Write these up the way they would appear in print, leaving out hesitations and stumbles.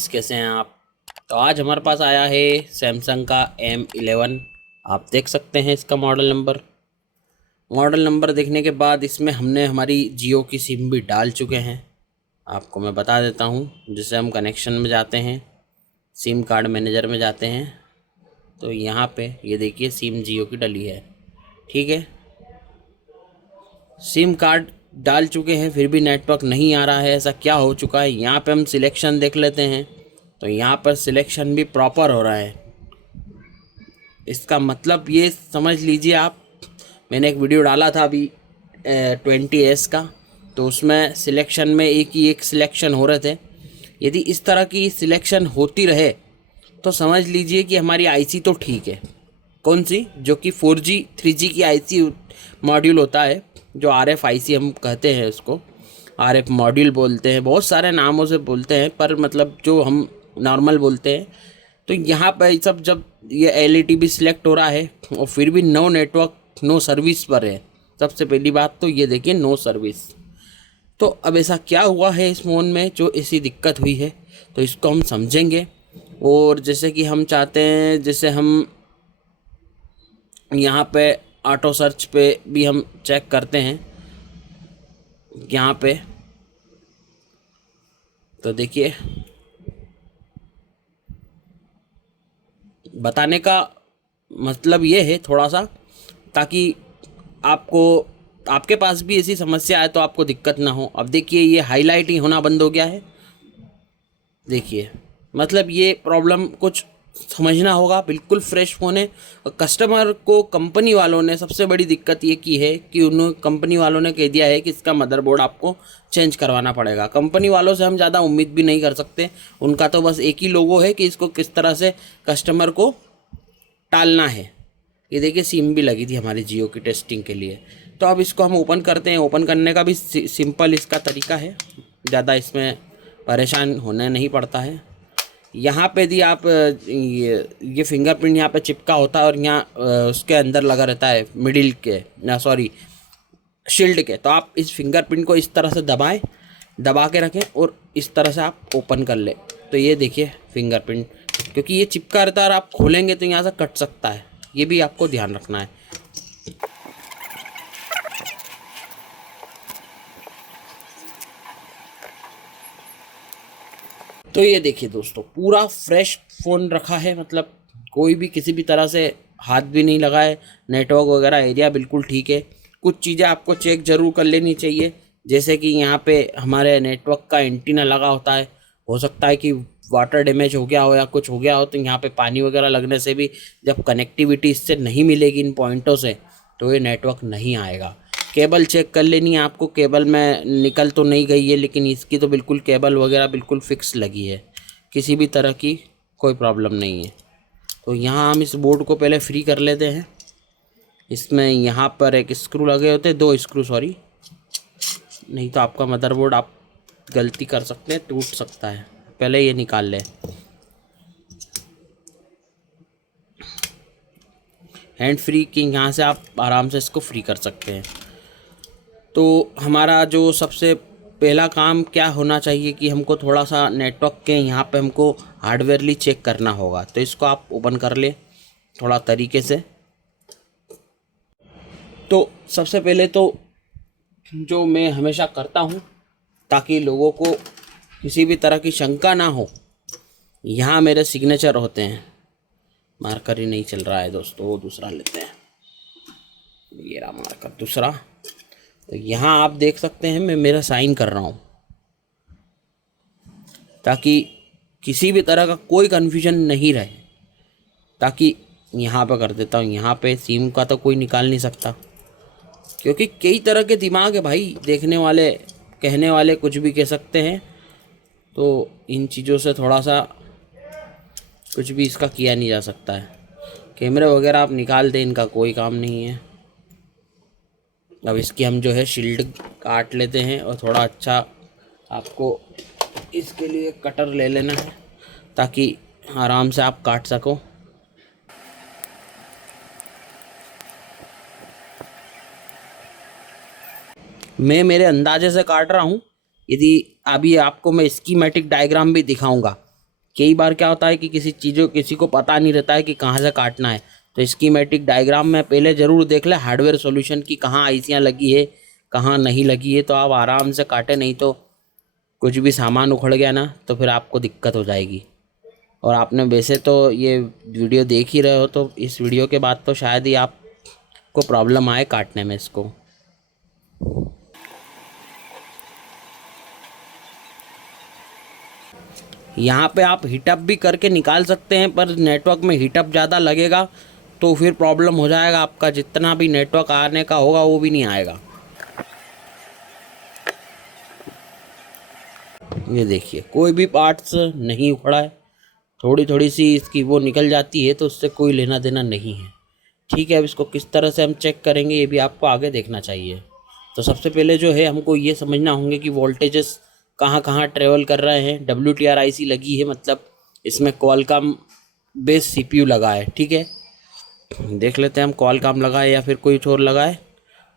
Guys, कैसे हैं आप। तो आज हमारे पास आया है सैमसंग का M11। आप देख सकते हैं इसका मॉडल नंबर देखने के बाद इसमें हमने हमारी जियो की सिम भी डाल चुके हैं। आपको मैं बता देता हूं। जैसे हम कनेक्शन में जाते हैं, सिम कार्ड मैनेजर में जाते हैं, तो यहाँ पे ये देखिए सिम जियो की डली है। ठीक है, सिम कार्ड डाल चुके हैं फिर भी नेटवर्क नहीं आ रहा है। ऐसा क्या हो चुका है, यहाँ पे हम सिलेक्शन देख लेते हैं तो यहाँ पर सिलेक्शन भी प्रॉपर हो रहा है। इसका मतलब ये समझ लीजिए आप, मैंने एक वीडियो डाला था अभी 20S का, तो उसमें सिलेक्शन में एक सिलेक्शन हो रहे थे। यदि इस तरह की सिलेक्शन होती रहे तो समझ लीजिए कि हमारी आईसी तो ठीक है। कौन सी, जो कि 4G 3G की आईसी मॉड्यूल होता है, जो RF आईसी हम कहते हैं, उसको RF मॉड्यूल बोलते हैं, बहुत सारे नामों से बोलते हैं, पर मतलब जो हम नॉर्मल बोलते हैं। तो यहाँ पर सब जब ये LED भी सिलेक्ट हो रहा है और फिर भी नो नेटवर्क नो सर्विस पर है। सबसे पहली बात तो ये देखिए, नो सर्विस। तो अब ऐसा क्या हुआ है इस फ़ोन में जो ऐसी दिक्कत हुई है, तो इसको हम समझेंगे। और जैसे कि हम चाहते हैं, जैसे हम यहाँ पे ऑटो सर्च पे भी हम चेक करते हैं यहाँ पे, तो देखिए बताने का मतलब ये है थोड़ा सा, ताकि आपको, आपके पास भी ऐसी समस्या आए तो आपको दिक्कत ना हो। अब देखिए ये हाईलाइट ही होना बंद हो गया है। देखिए मतलब ये प्रॉब्लम कुछ समझना होगा। बिल्कुल फ्रेश फ़ोन है। कस्टमर को कंपनी वालों ने सबसे बड़ी दिक्कत ये की है कि उन्होंने, कंपनी वालों ने कह दिया है कि इसका मदरबोर्ड आपको चेंज करवाना पड़ेगा। कंपनी वालों से हम ज़्यादा उम्मीद भी नहीं कर सकते। उनका तो बस एक ही लोगो है कि इसको किस तरह से कस्टमर को टालना है। ये देखिए सिम भी लगी थी हमारी जियो की टेस्टिंग के लिए। तो अब इसको हम ओपन करते हैं। ओपन करने का भी सिंपल इसका तरीका है, ज़्यादा इसमें परेशान होने नहीं पड़ता है। यहाँ पे यदि आप ये फिंगरप्रिंट यहाँ पे चिपका होता है और यहाँ उसके अंदर लगा रहता है मिडिल के, ना सॉरी शील्ड के, तो आप इस फिंगरप्रिंट को इस तरह से दबा के रखें और इस तरह से आप ओपन कर लें। तो ये देखिए फिंगरप्रिंट, क्योंकि ये चिपका रहता है और आप खोलेंगे तो यहाँ से कट सकता है, ये भी आपको ध्यान रखना है। तो ये देखिए दोस्तों, पूरा फ्रेश फ़ोन रखा है, मतलब कोई भी किसी भी तरह से हाथ भी नहीं लगा है। नेटवर्क वगैरह एरिया बिल्कुल ठीक है। कुछ चीज़ें आपको चेक ज़रूर कर लेनी चाहिए, जैसे कि यहाँ पे हमारे नेटवर्क का एंटीना लगा होता है। हो सकता है कि वाटर डैमेज हो गया हो या कुछ हो गया हो, तो यहाँ पे पानी वगैरह लगने से भी जब कनेक्टिविटी इससे नहीं मिलेगी इन पॉइंटों से, तो ये नेटवर्क नहीं आएगा। केबल चेक कर लेनी है आपको। केबल में निकल तो नहीं गई है, लेकिन इसकी तो बिल्कुल केबल वगैरह बिल्कुल फिक्स लगी है, किसी भी तरह की कोई प्रॉब्लम नहीं है। तो यहाँ हम इस बोर्ड को पहले फ्री कर लेते हैं। इसमें यहाँ पर एक स्क्रू लगे होते हैं, 2 स्क्रू सॉरी, नहीं तो आपका मदरबोर्ड आप गलती कर सकते हैं, टूट सकता है। पहले ये निकाल लें। हैंड फ्री की यहाँ से आप आराम से इसको फ्री कर सकते हैं। तो हमारा जो सबसे पहला काम क्या होना चाहिए कि हमको थोड़ा सा नेटवर्क के यहाँ पे हमको हार्डवेयरली चेक करना होगा। तो इसको आप ओपन कर लें थोड़ा तरीके से। तो सबसे पहले तो जो मैं हमेशा करता हूँ, ताकि लोगों को किसी भी तरह की शंका ना हो, यहाँ मेरे सिग्नेचर होते हैं। मार्कर ही नहीं चल रहा है दोस्तों, वो दूसरा लेते हैं। ये रहा मार्कर दूसरा। तो यहाँ आप देख सकते हैं मैं मेरा साइन कर रहा हूँ, ताकि किसी भी तरह का कोई कन्फ्यूजन नहीं रहे। ताकि यहाँ पे कर देता हूँ, यहाँ पे सिम का तो कोई निकाल नहीं सकता, क्योंकि कई तरह के दिमाग है भाई, देखने वाले कहने वाले कुछ भी कह सकते हैं। तो इन चीज़ों से थोड़ा सा कुछ भी इसका किया नहीं जा सकता है। कैमरे वगैरह आप निकाल दें, इनका कोई काम नहीं है। अब इसकी हम जो है शील्ड काट लेते हैं, और थोड़ा अच्छा आपको इसके लिए कटर ले लेना है, ताकि आराम से आप काट सको। मैं मेरे अंदाजे से काट रहा हूँ। यदि अभी आपको मैं स्कीमेटिक डायग्राम भी दिखाऊंगा, कई बार क्या होता है कि किसी को पता नहीं रहता है कि कहाँ से काटना है, तो स्कीमेटिक डायग्राम में पहले ज़रूर देख ले हार्डवेयर सॉल्यूशन की कहाँ आईसियाँ लगी है कहाँ नहीं लगी है, तो आप आराम से काटें, नहीं तो कुछ भी सामान उखड़ गया ना तो फिर आपको दिक्कत हो जाएगी। और आपने वैसे तो ये वीडियो देख ही रहे हो, तो इस वीडियो के बाद तो शायद ही आपको प्रॉब्लम आए काटने में इसको। यहाँ पे आप हीटअप भी करके निकाल सकते हैं, पर नेटवर्क में हीटअप ज़्यादा लगेगा तो फिर प्रॉब्लम हो जाएगा, आपका जितना भी नेटवर्क आने का होगा वो भी नहीं आएगा। ये देखिए कोई भी पार्ट्स नहीं उखड़ा है, थोड़ी थोड़ी सी इसकी वो निकल जाती है तो उससे कोई लेना देना नहीं है। ठीक है, अब इसको किस तरह से हम चेक करेंगे ये भी आपको आगे देखना चाहिए। तो सबसे पहले जो है हमको ये समझना होंगे कि वोल्टेजेस कहाँ कहाँ ट्रेवल कर रहे हैं। WTR IC लगी है, मतलब इसमें क्वालकॉम बेस CPU लगा है। ठीक है, देख लेते हैं हम क्वालकॉम लगा है या फिर कोई और लगा है।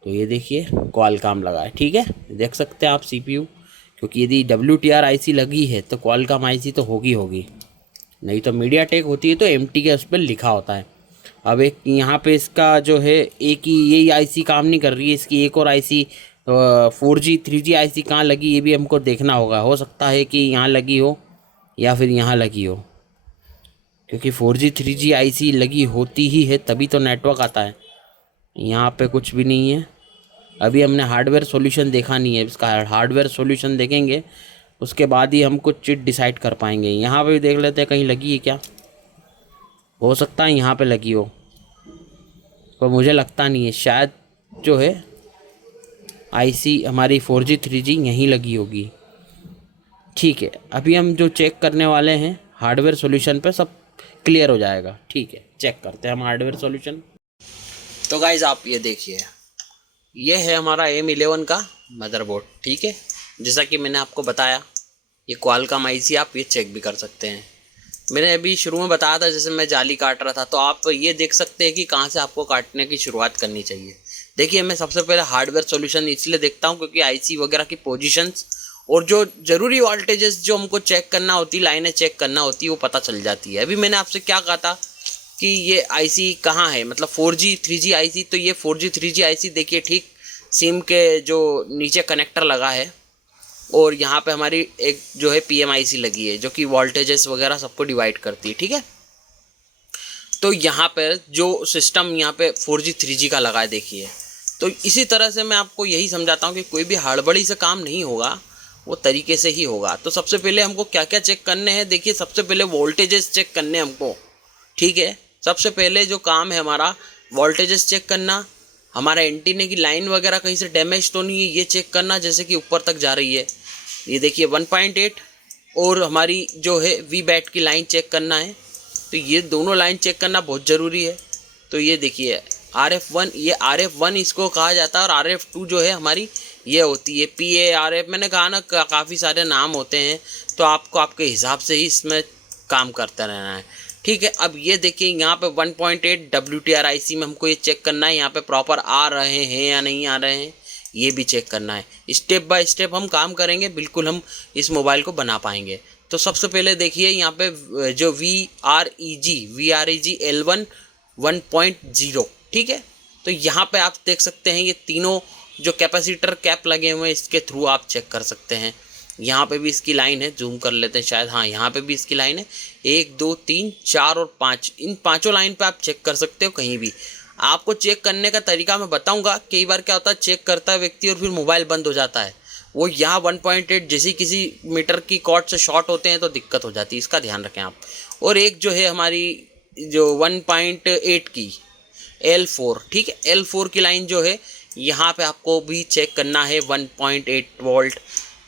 तो ये देखिए क्वालकॉम लगा है। ठीक है, देख सकते हैं आप CPU, क्योंकि यदि WTR IC लगी है तो क्वालकॉम IC तो होगी, नहीं तो मीडियाटेक होती है तो MT के उस पर लिखा होता है। अब एक यहाँ पे इसका जो है एक ही यही आईसी काम नहीं कर रही है, इसकी एक और आईसी 4G 3G आईसी कहाँ लगी ये भी हमको देखना होगा। हो सकता है कि यहाँ लगी हो या फिर यहाँ लगी हो, क्योंकि 4G 3G आईसी लगी होती ही है तभी तो नेटवर्क आता है। यहाँ पे कुछ भी नहीं है, अभी हमने हार्डवेयर सॉल्यूशन देखा नहीं है। इसका हार्डवेयर सॉल्यूशन देखेंगे उसके बाद ही हम कुछ चीज़ डिसाइड कर पाएंगे। यहाँ पे भी देख लेते हैं कहीं लगी है क्या, हो सकता है यहाँ पे लगी हो, पर मुझे लगता नहीं है। शायद जो है आईसी हमारी 4G 3G यहीं लगी होगी। ठीक है, अभी हम जो चेक करने वाले हैं हार्डवेयर सॉल्यूशन पे सब क्लियर हो जाएगा। ठीक है, चेक करते हैं हम हार्डवेयर सॉल्यूशन। तो गाइज आप ये देखिए, ये है हमारा M11 का मदरबोर्ड। ठीक है, जैसा कि मैंने आपको बताया ये क्वालकॉम आईसी, आप ये चेक भी कर सकते हैं। मैंने अभी शुरू में बताया था जैसे मैं जाली काट रहा था, तो आप ये देख सकते हैं कि कहाँ से आपको काटने की शुरुआत करनी चाहिए। देखिए, मैं सबसे पहले हार्डवेयर सॉल्यूशन इसलिए देखता हूँ क्योंकि आईसी वगैरह की पोजीशंस और जो ज़रूरी वोल्टेजेस जो हमको चेक करना होती, लाइनें चेक करना होती है, वो पता चल जाती है। अभी मैंने आपसे क्या कहा था कि ये आईसी कहाँ है, मतलब 4G 3G आईसी, तो ये 4G 3G आईसी देखिए ठीक सिम के जो नीचे कनेक्टर लगा है, और यहाँ पे हमारी एक जो है PMIC लगी है जो कि वोल्टेजेस वगैरह सबको डिवाइड करती है। ठीक है, तो यहाँ पे जो सिस्टम यहाँ पे 4G 3G का लगा है देखिए, तो इसी तरह से मैं आपको यही समझाता हूँ कि कोई भी हड़बड़ी से काम नहीं होगा, वो तरीके से ही होगा। तो सबसे पहले हमको क्या क्या चेक करने हैं, देखिए सबसे पहले वोल्टेजेस चेक करने हमको। ठीक है, सबसे पहले जो काम है हमारा वोल्टेजेस चेक करना, हमारा एंटीने की लाइन वगैरह कहीं से डैमेज तो नहीं है ये चेक करना, जैसे कि ऊपर तक जा रही है। ये देखिए 1.8, और हमारी जो है VBAT की लाइन चेक करना है, तो ये दोनों लाइन चेक करना बहुत ज़रूरी है। तो ये देखिए RF1, ये RF1 इसको कहा जाता है, और RF2 जो है हमारी ये होती है PARF। मैंने कहा ना काफ़ी सारे नाम होते हैं, तो आपको आपके हिसाब से ही इसमें काम करता रहना है। ठीक है, अब ये देखिए यहाँ पे 1.8 WTR IC में हमको ये चेक करना है यहाँ पे प्रॉपर आ रहे हैं या नहीं आ रहे हैं, ये भी चेक करना है। स्टेप बाय स्टेप हम काम करेंगे, बिल्कुल हम इस मोबाइल को बना पाएंगे। तो सबसे पहले देखिए यहाँ पे जो VREG L1 1.0, ठीक है, तो यहाँ पे आप देख सकते हैं ये तीनों जो कैपेसिटर कैप लगे हुए हैं इसके थ्रू आप चेक कर सकते हैं। यहाँ पे भी इसकी लाइन है, जूम कर लेते हैं शायद, हाँ यहाँ पे भी इसकी लाइन है, 1 2 3 4 और 5, इन पांचों लाइन पे आप चेक कर सकते हो कहीं भी। आपको चेक करने का तरीका मैं बताऊंगा। कई बार क्या होता है चेक करता है व्यक्ति और फिर मोबाइल बंद हो जाता है, वो यहाँ 1.8 जैसे किसी मीटर की कॉर्ड से शॉर्ट होते हैं तो दिक्कत हो जाती है, इसका ध्यान रखें आप। और एक जो है हमारी जो 1.8 की L4, ठीक है, L4 की लाइन जो है यहाँ पे आपको भी चेक करना है 1.8 वोल्ट।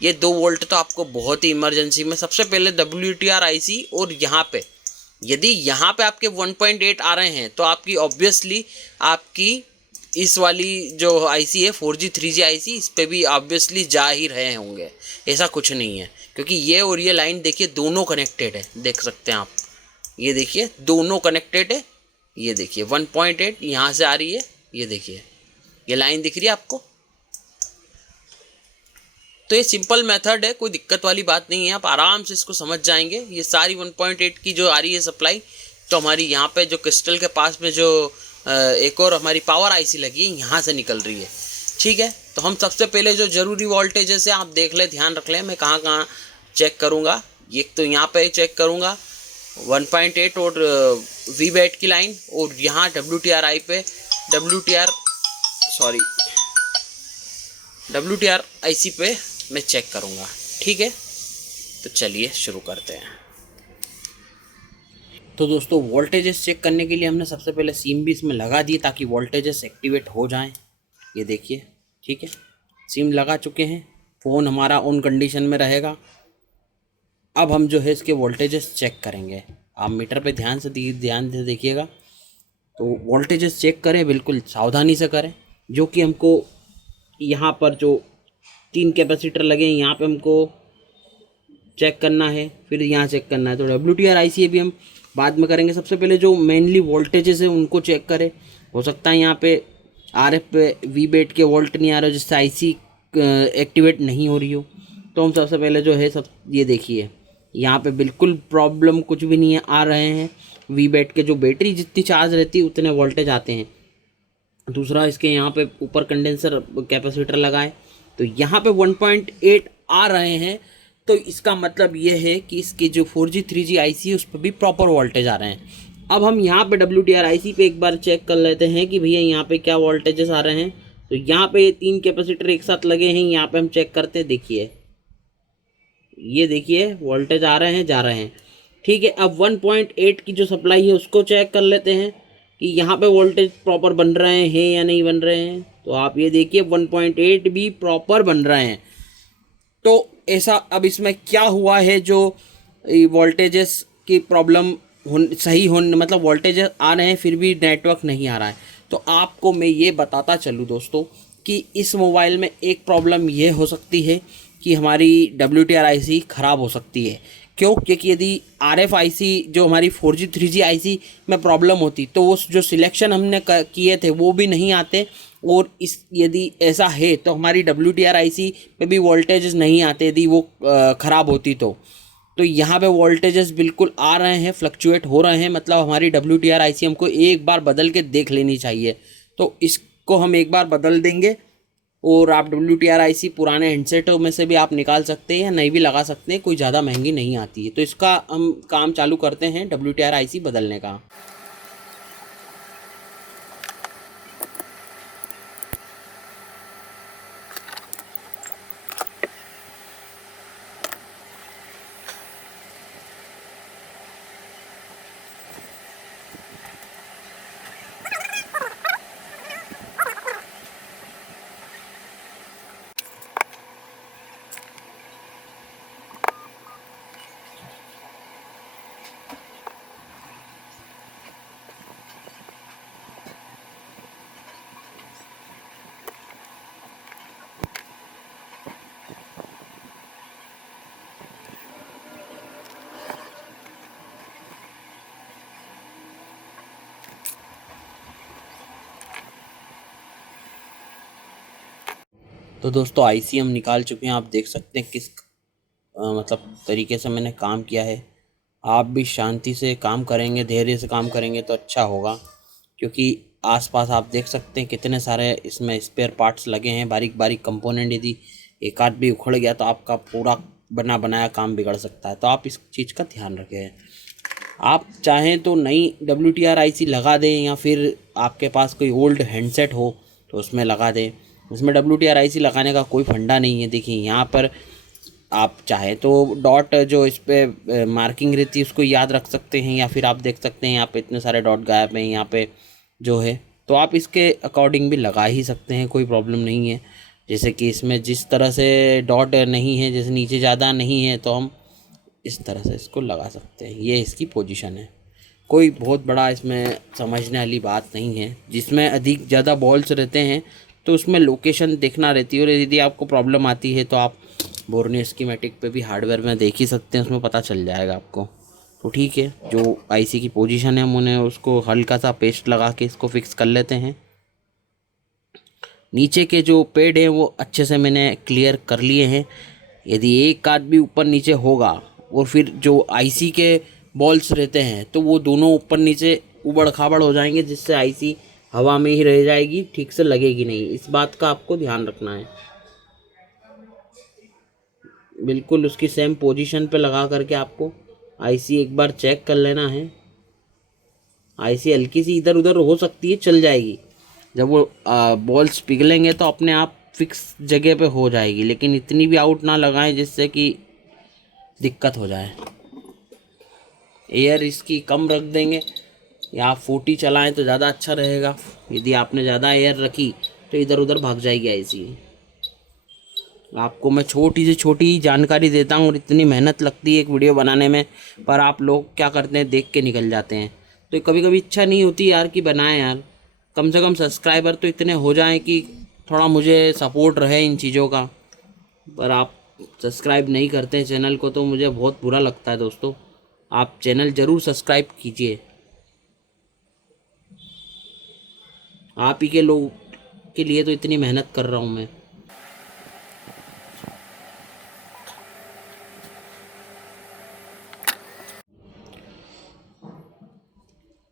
ये 2 वोल्ट तो आपको बहुत ही इमरजेंसी में सबसे पहले WTR IC, और यहाँ पे यदि यहाँ पे आपके 1.8 आ रहे हैं तो आपकी ऑब्वियसली आपकी इस वाली जो IC है 4G 3G IC, इस पे भी ऑब्वियसली जा ही रहे होंगे, ऐसा कुछ नहीं है, क्योंकि ये और ये लाइन देखिए दोनों कनेक्टेड है, देख सकते हैं आप, ये देखिए दोनों कनेक्टेड है। ये देखिए 1.8 यहाँ से आ रही है, ये देखिए ये लाइन दिख रही है आपको, तो ये सिंपल मेथड है, कोई दिक्कत वाली बात नहीं है, आप आराम से इसको समझ जाएंगे। ये सारी 1.8 की जो आ रही है सप्लाई, तो हमारी यहाँ पे जो क्रिस्टल के पास में जो एक और हमारी पावर आईसी लगी है यहाँ से निकल रही है। ठीक है, तो हम सबसे पहले जो ज़रूरी वोल्टेजेस है आप देख ले, ध्यान रख लें। मैं कहाँ कहाँ चेक करूँगा, एक तो यहाँ पे चेक करूँगा 1.8 और वी बैट की लाइन, और यहाँ WTR IC पे मैं चेक करूँगा। ठीक है, तो चलिए शुरू करते हैं। तो दोस्तों वोल्टेजेस चेक करने के लिए हमने सबसे पहले सिम भी इसमें लगा दी ताकि वोल्टेजेस एक्टिवेट हो जाएं। ये देखिए, ठीक है, सिम लगा चुके हैं, फ़ोन हमारा ऑन कंडीशन में रहेगा। अब हम जो है इसके वोल्टेजेस चेक करेंगे। आप मीटर पे ध्यान से देखिएगा। तो वोल्टेजेस चेक करें, बिल्कुल सावधानी से करें, जो कि हमको यहाँ पर जो 3 कैपेसिटर लगे हैं यहाँ पे हमको चेक करना है, फिर यहाँ चेक करना है। तो WTR IC भी हम बाद में करेंगे। सबसे पहले जो मेनली वोल्टेजेस है उनको चेक करें। हो सकता है यहाँ पे RF पे वी बेट के वोल्ट नहीं आ रहे हो, जिससे IC एक्टिवेट नहीं हो रही हो। तो हम सबसे पहले जो है सब ये देखिए, यहाँ पे बिल्कुल प्रॉब्लम कुछ भी नहीं है, आ रहे हैं वी बेट के जो बैटरी जितनी चार्ज रहती है उतने वोल्टेज आते हैं। दूसरा, इसके यहाँ पे ऊपर कंडेंसर कैपेसिटर लगाएं तो यहाँ पे 1.8 आ रहे हैं। तो इसका मतलब ये है कि इसके जो 4G 3G IC है उस पर भी प्रॉपर वोल्टेज आ रहे हैं। अब हम यहाँ पे WTR IC पे एक बार चेक कर लेते हैं कि भैया यहाँ पे क्या वोल्टेजेस आ रहे हैं। तो यहाँ पे 3 कैपेसिटर एक साथ लगे हैं, यहाँ पे हम चेक करते हैं। देखिए, ये देखिए वोल्टेज आ रहे हैं, जा रहे हैं। ठीक है, अब 1.8 की जो सप्लाई है उसको चेक कर लेते हैं कि यहाँ पे वोल्टेज प्रॉपर बन रहे हैं या नहीं बन रहे हैं। तो आप ये देखिए 1.8 भी प्रॉपर बन रहे हैं। तो ऐसा, अब इसमें क्या हुआ है जो वोल्टेजेस की प्रॉब्लम सही होने, मतलब वोल्टेजेस आ रहे हैं फिर भी नेटवर्क नहीं आ रहा है। तो आपको मैं ये बताता चलूँ दोस्तों कि इस मोबाइल में एक प्रॉब्लम ये हो सकती है कि हमारी WTR IC ख़राब हो सकती है। क्यों? क्योंकि यदि RF IC जो हमारी 4G 3G IC में प्रॉब्लम होती तो वो जो सिलेक्शन हमने किए थे वो भी नहीं आते, और इस यदि ऐसा है तो हमारी WTR IC में भी वोल्टेजेस नहीं आते यदि वो ख़राब होती। तो यहाँ पे वोल्टेजेस बिल्कुल आ रहे हैं, फ्लक्चुएट हो रहे हैं, मतलब हमारी WTR IC हमको एक बार बदल के देख लेनी चाहिए। तो इसको हम एक बार बदल देंगे, और आप WTR IC पुराने हैंडसेटों में से भी आप निकाल सकते हैं या नहीं भी लगा सकते हैं, कोई ज़्यादा महंगी नहीं आती है। तो इसका हम काम चालू करते हैं WTR IC बदलने का। तो दोस्तों IC हम निकाल चुके हैं, आप देख सकते हैं किस मतलब तरीके से मैंने काम किया है। आप भी शांति से काम करेंगे, धैर्य से काम करेंगे तो अच्छा होगा, क्योंकि आसपास आप देख सकते हैं कितने सारे इसमें स्पेयर पार्ट्स लगे हैं, बारीक बारीक कंपोनेंट। यदि एक आध भी उखड़ गया तो आपका पूरा बना बनाया काम बिगड़ सकता है। तो आप इस चीज़ का ध्यान रखें। आप चाहें तो नई WTR IC लगा दें, या फिर आपके पास कोई ओल्ड हैंडसेट हो तो उसमें लगा दें। इसमें WTR IC लगाने का कोई फंडा नहीं है। देखिए यहाँ पर आप चाहे तो डॉट जो इस पर मार्किंग रहती है उसको याद रख सकते हैं, या फिर आप देख सकते हैं यहाँ पे इतने सारे डॉट गायब हैं यहाँ पे जो है, तो आप इसके अकॉर्डिंग भी लगा ही सकते हैं, कोई प्रॉब्लम नहीं है। जैसे कि इसमें जिस तरह से डॉट नहीं है, जैसे नीचे ज़्यादा नहीं है, तो हम इस तरह से इसको लगा सकते हैं। ये इसकी पोजीशन है, कोई बहुत बड़ा इसमें समझने वाली बात नहीं है। जिसमें अधिक ज़्यादा बॉल्स रहते हैं तो उसमें लोकेशन देखना रहती है, और यदि आपको प्रॉब्लम आती है तो आप बोर्नियो स्कीमेटिक पे भी हार्डवेयर में देख ही सकते हैं, उसमें पता चल जाएगा आपको। तो ठीक है, जो IC की पोजीशन है हम उन्हें उसको हल्का सा पेस्ट लगा के इसको फिक्स कर लेते हैं। नीचे के जो पेड हैं वो अच्छे से मैंने क्लियर कर लिए हैं। यदि एक आध भी ऊपर नीचे होगा और फिर जो आईसी के बॉल्स रहते हैं तो वो दोनों ऊपर नीचे उबड़ खाबड़ हो जाएंगे, जिससे आईसी हवा में ही रह जाएगी, ठीक से लगेगी नहीं। इस बात का आपको ध्यान रखना है। बिल्कुल उसकी सेम पोजीशन पे लगा करके आपको आईसी एक बार चेक कर लेना है। आईसी हल्की सी इधर उधर हो सकती है, चल जाएगी। जब वो बॉल्स पिघलेंगे तो अपने आप फिक्स जगह पे हो जाएगी, लेकिन इतनी भी आउट ना लगाएं जिससे कि दिक्कत हो जाए। एयर इसकी कम रख देंगे या आप 40 चलाएं तो ज़्यादा अच्छा रहेगा। यदि आपने ज़्यादा एयर रखी तो इधर उधर भाग जाएगी आईसी। आपको मैं छोटी से छोटी जानकारी देता हूँ और इतनी मेहनत लगती है एक वीडियो बनाने में, पर आप लोग क्या करते हैं, देख के निकल जाते हैं। तो कभी कभी इच्छा नहीं होती यार कि बनाएं यार। कम से कम सब्सक्राइबर तो इतने हो जाएं कि थोड़ा मुझे सपोर्ट रहे इन चीज़ों का, पर आप सब्सक्राइब नहीं करते हैं चैनल को, तो मुझे बहुत बुरा लगता है दोस्तों। आप चैनल ज़रूर सब्सक्राइब कीजिए। आप ही के लोग के लिए तो इतनी मेहनत कर रहा हूँ मैं।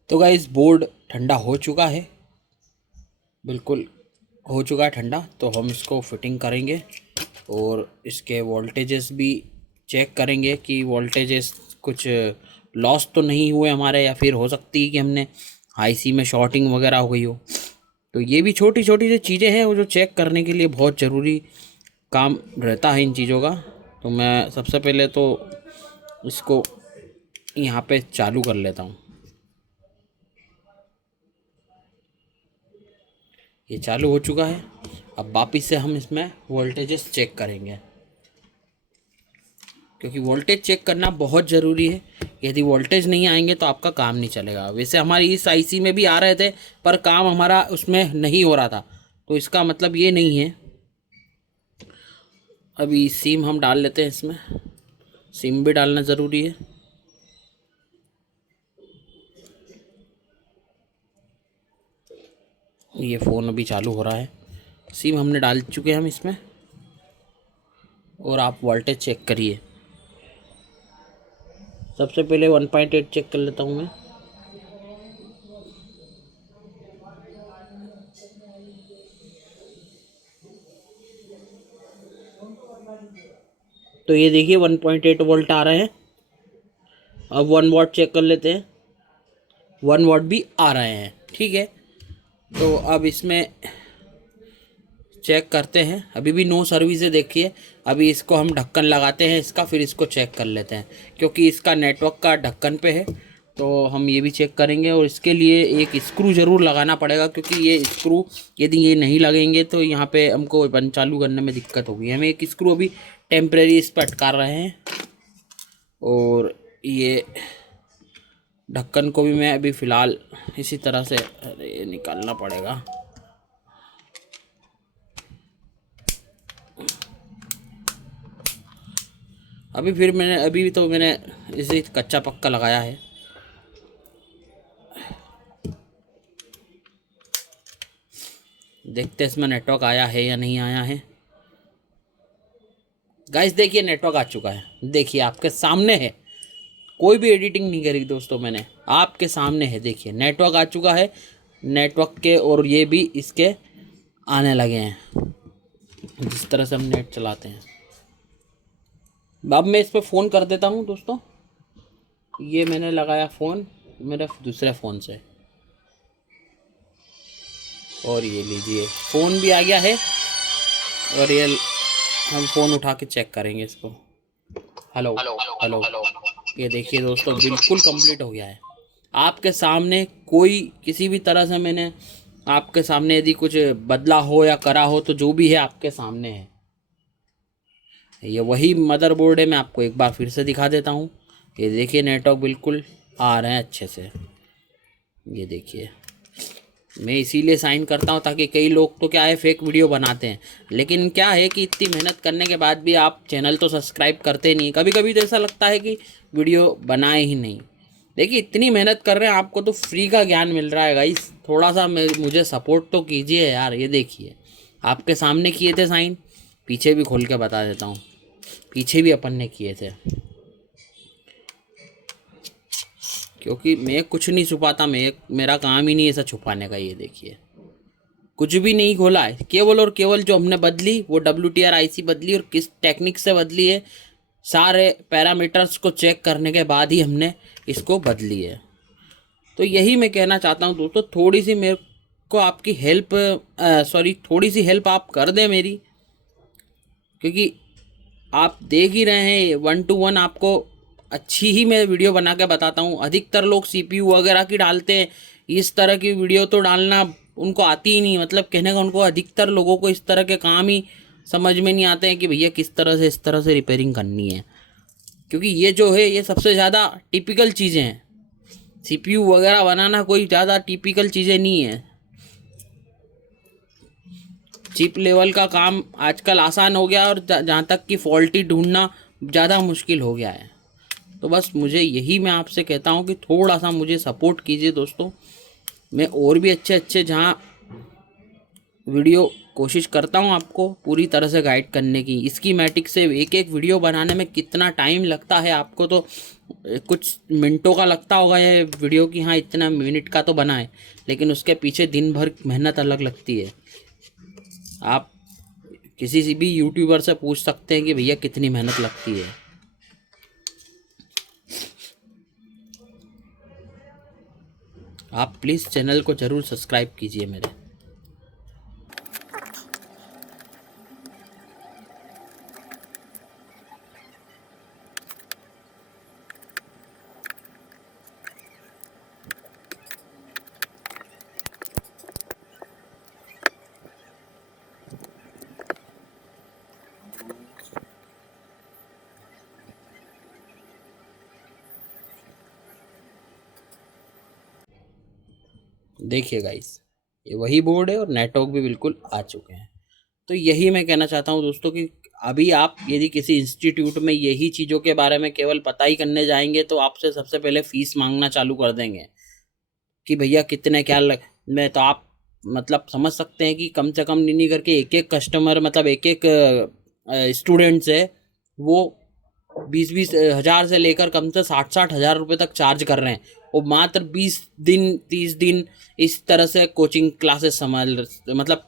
तो गाइस बोर्ड ठंडा हो चुका है, बिल्कुल हो चुका है ठंडा। तो हम इसको फिटिंग करेंगे और इसके वोल्टेजेस भी चेक करेंगे कि वोल्टेजेस कुछ लॉस तो नहीं हुए हमारे, या फिर हो सकती है कि हमने आईसी में शॉर्टिंग वगैरह हो गई हो। तो ये भी छोटी छोटी जो चीज़ें हैं वो जो चेक करने के लिए बहुत ज़रूरी काम रहता है इन चीज़ों का। तो मैं सबसे पहले तो इसको यहाँ पे चालू कर लेता हूँ। ये चालू हो चुका है। अब वापिस से हम इसमें वोल्टेजेस चेक करेंगे, क्योंकि वोल्टेज चेक करना बहुत ज़रूरी है। यदि वोल्टेज नहीं आएंगे तो आपका काम नहीं चलेगा। वैसे हमारी इस आईसी में भी आ रहे थे, पर काम हमारा उसमें नहीं हो रहा था, तो इसका मतलब ये नहीं है। अभी सिम हम डाल लेते हैं इसमें, सिम भी डालना ज़रूरी है। ये फ़ोन अभी चालू हो रहा है। सिम हमने डाल चुके हैं हम इसमें, और आप वोल्टेज चेक करिए। सबसे पहले 1.8 चेक कर लेता हूँ मैं। तो ये देखिए 1.8 वोल्ट आ रहे हैं। अब 1 वॉट चेक कर लेते हैं, 1 वॉट भी आ रहे हैं, ठीक है। तो अब इसमें चेक करते हैं। अभी भी नो सर्विस है, देखिए। अभी इसको हम ढक्कन लगाते हैं इसका, फिर इसको चेक कर लेते हैं, क्योंकि इसका नेटवर्क का ढक्कन पे है। तो हम ये भी चेक करेंगे, और इसके लिए एक स्क्रू ज़रूर लगाना पड़ेगा, क्योंकि ये स्क्रू यदि ये नहीं लगेंगे तो यहाँ पे हमको बंद चालू करने में दिक्कत होगी। हम एक स्क्रू अभी टेम्परेरी इस पर अटका रहे हैं, और ये ढक्कन को भी मैं अभी फ़िलहाल इसी तरह से निकालना पड़ेगा। अभी मैंने इसे कच्चा पक्का लगाया है। देखते हैं इसमें नेटवर्क आया है या नहीं आया है। गाइस देखिए नेटवर्क आ चुका है, देखिए आपके सामने है। कोई भी एडिटिंग नहीं करी दोस्तों मैंने, आपके सामने है। देखिए नेटवर्क आ चुका है, नेटवर्क के और ये भी इसके आने लगे हैं, जिस तरह से हम नेट चलाते हैं। अब मैं इस पर फ़ोन कर देता हूँ दोस्तों। ये मैंने लगाया फ़ोन मेरे दूसरे फ़ोन से, और ये लीजिए फ़ोन भी आ गया है। और ये हम फ़ोन उठा के चेक करेंगे इसको। हेलो हेलो, ये देखिए दोस्तों बिल्कुल कंप्लीट हो गया है आपके सामने। कोई किसी भी तरह से मैंने आपके सामने यदि कुछ बदला हो या करा हो तो जो भी है आपके सामने है। ये वही मदरबोर्ड है, मैं आपको एक बार फिर से दिखा देता हूँ। ये देखिए नेटवर्क बिल्कुल आ रहे हैं अच्छे से। ये देखिए, मैं इसीलिए साइन करता हूँ ताकि कई लोग तो क्या है फेक वीडियो बनाते हैं, लेकिन क्या है कि इतनी मेहनत करने के बाद भी आप चैनल तो सब्सक्राइब करते नहीं। कभी कभी तो ऐसा लगता है कि वीडियो बनाए ही नहीं। देखिए इतनी मेहनत कर रहे हैं, आपको तो फ्री का ज्ञान मिल रहा है गाइस, थोड़ा सा मुझे सपोर्ट तो कीजिए यार। ये देखिए आपके सामने किए थे साइन, पीछे भी खोल के बता देता हूँ, पीछे भी अपन ने किए थे, क्योंकि मैं कुछ नहीं छुपाता, मेरा काम ही नहीं ऐसा छुपाने का। ये देखिए कुछ भी नहीं खोला है, केवल और केवल जो हमने बदली वो WTR IC बदली, और किस टेक्निक से बदली है, सारे पैरामीटर्स को चेक करने के बाद ही हमने इसको बदली है। तो यही मैं कहना चाहता हूँ दोस्तों, थोड़ी सी मेरे को आपकी हेल्प थोड़ी सी हेल्प आप कर दें मेरी, क्योंकि आप देख ही रहे हैं 1 to 1 आपको अच्छी ही मैं वीडियो बना के बताता हूँ। अधिकतर लोग CPU वगैरह की डालते हैं, इस तरह की वीडियो तो डालना उनको आती ही नहीं। मतलब कहने का उनको, अधिकतर लोगों को इस तरह के काम ही समझ में नहीं आते हैं कि भैया किस तरह से इस तरह से रिपेयरिंग करनी है, क्योंकि ये जो है ये सबसे ज़्यादा टिपिकल चीज़ें हैं। CPU वगैरह बनाना कोई ज़्यादा टिपिकल चीज़ें नहीं है। चिप लेवल का काम आजकल आसान हो गया, और जहाँ तक कि फॉल्टी ढूंढना ज़्यादा मुश्किल हो गया है। तो बस मुझे यही मैं आपसे कहता हूँ कि थोड़ा सा मुझे सपोर्ट कीजिए दोस्तों। मैं और भी अच्छे जहाँ वीडियो कोशिश करता हूँ आपको पूरी तरह से गाइड करने की। स्कीमेटिक से एक एक वीडियो बनाने में कितना टाइम लगता है, आपको तो कुछ मिनटों का लगता होगा ये वीडियो की, हाँ इतना मिनट का तो बना है, लेकिन उसके पीछे दिन भर मेहनत अलग लगती है। आप किसी से भी यूट्यूबर से पूछ सकते हैं कि भैया कितनी मेहनत लगती है। आप प्लीज़ चैनल को ज़रूर सब्सक्राइब कीजिए मेरे। देखिए गाइस, ये वही बोर्ड है और नेटवर्क भी बिल्कुल आ चुके हैं। तो यही मैं कहना चाहता हूँ दोस्तों कि अभी आप यदि किसी इंस्टीट्यूट में यही चीज़ों के बारे में केवल पता ही करने जाएंगे तो आपसे सबसे पहले फ़ीस मांगना चालू कर देंगे कि भैया कितने क्या लग में। तो आप मतलब समझ सकते हैं कि कम से कम नहीं करके एक एक कस्टमर, मतलब एक एक स्टूडेंट्स है वो 20-20 हज़ार से लेकर कम से 60-60 हज़ार रुपये तक चार्ज कर रहे हैं, और मात्र 20 दिन 30 दिन इस तरह से कोचिंग क्लासेस मतलब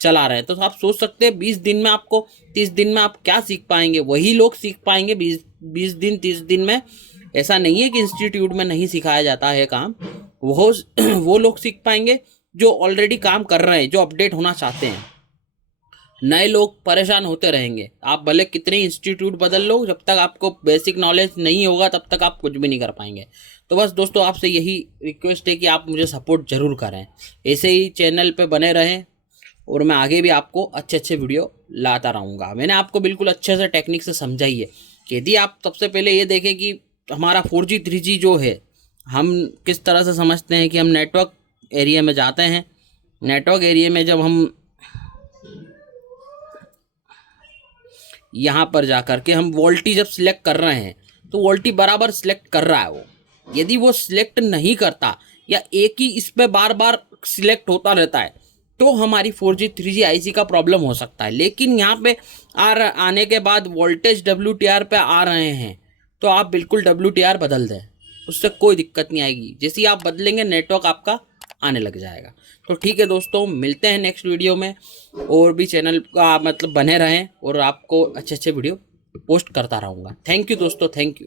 चला रहे हैं। तो आप सोच सकते हैं 20 दिन में आपको 30 दिन में आप क्या सीख पाएंगे, वही लोग सीख पाएंगे 20 दिन 30 दिन में। ऐसा नहीं है कि इंस्टीट्यूट में नहीं सिखाया जाता है काम, वो लोग सीख पाएंगे जो ऑलरेडी काम कर रहे हैं, जो अपडेट होना चाहते हैं। नए लोग परेशान होते रहेंगे। आप भले कितने इंस्टीट्यूट बदल लो, जब तक आपको बेसिक नॉलेज नहीं होगा तब तक आप कुछ भी नहीं कर पाएंगे। तो बस दोस्तों आपसे यही रिक्वेस्ट है कि आप मुझे सपोर्ट ज़रूर करें, ऐसे ही चैनल पे बने रहें, और मैं आगे भी आपको अच्छे वीडियो लाता रहूँगा। मैंने आपको बिल्कुल अच्छे से टेक्निक से समझाई है कि यदि आप सबसे पहले ये देखें कि हमारा 4G 3G जो है, हम किस तरह से समझते हैं कि हम नेटवर्क एरिया में जाते हैं। नेटवर्क एरिया में जब हम यहाँ पर जा कर के हम वोल्टी जब सिलेक्ट कर रहे हैं तो वोल्टी बराबर सिलेक्ट कर रहा है वो। यदि वो सिलेक्ट नहीं करता या एक ही इस पर बार बार सिलेक्ट होता रहता है तो हमारी 4G 3G IC का प्रॉब्लम हो सकता है। लेकिन यहाँ पे आने के बाद वोल्टेज WTR पे आ रहे हैं तो आप बिल्कुल WTR बदल दें, उससे कोई दिक्कत नहीं आएगी। जैसे ही आप बदलेंगे नेटवर्क आपका आने लग जाएगा। तो ठीक है दोस्तों, मिलते हैं नेक्स्ट वीडियो में, और भी चैनल का मतलब बने रहें और आपको अच्छे वीडियो पोस्ट करता रहूँगा। थैंक यू दोस्तों, थैंक यू।